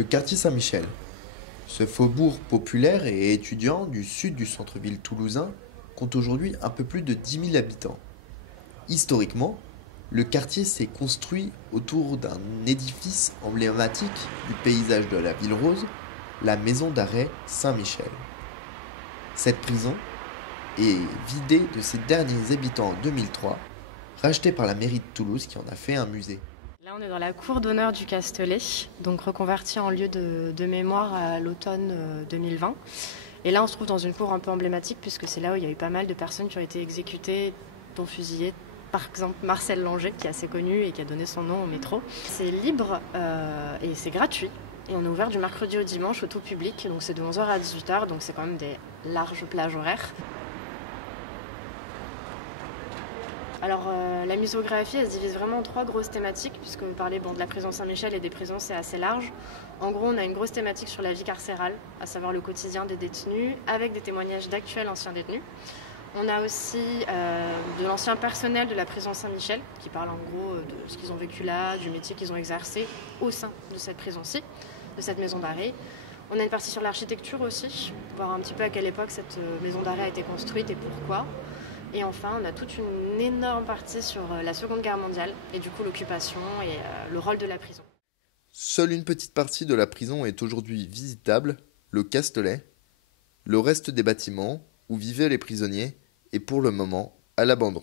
Le quartier Saint-Michel. Ce faubourg populaire et étudiant du sud du centre-ville toulousain compte aujourd'hui un peu plus de 10 000 habitants. Historiquement, le quartier s'est construit autour d'un édifice emblématique du paysage de la ville rose, la maison d'arrêt Saint-Michel. Cette prison est vidée de ses derniers habitants en 2003, rachetée par la mairie de Toulouse qui en a fait un musée. Là, on est dans la cour d'honneur du Castellet, donc reconverti en lieu de mémoire à l'automne 2020. Et là, on se trouve dans une cour un peu emblématique, puisque c'est là où il y a eu pas mal de personnes qui ont été exécutées, dont fusillées. Par exemple, Marcel Langer, qui est assez connu et qui a donné son nom au métro. C'est libre et c'est gratuit. Et on est ouvert du mercredi au dimanche au tout public, donc c'est de 11h à 18h, donc c'est quand même des larges plages horaires. Alors la muséographie, elle se divise vraiment en trois grosses thématiques, puisque vous parlez de la prison Saint-Michel et des prisons, c'est assez large. En gros, on a une grosse thématique sur la vie carcérale, à savoir le quotidien des détenus, avec des témoignages d'actuels anciens détenus. On a aussi de l'ancien personnel de la prison Saint-Michel, qui parle en gros de ce qu'ils ont vécu là, du métier qu'ils ont exercé au sein de cette prison-ci, de cette maison d'arrêt. On a une partie sur l'architecture aussi, voir un petit peu à quelle époque cette maison d'arrêt a été construite et pourquoi. Et enfin, on a toute une énorme partie sur la Seconde Guerre mondiale et du coup l'occupation et le rôle de la prison. Seule une petite partie de la prison est aujourd'hui visitable, le Castellet. Le reste des bâtiments, où vivaient les prisonniers, est pour le moment à l'abandon.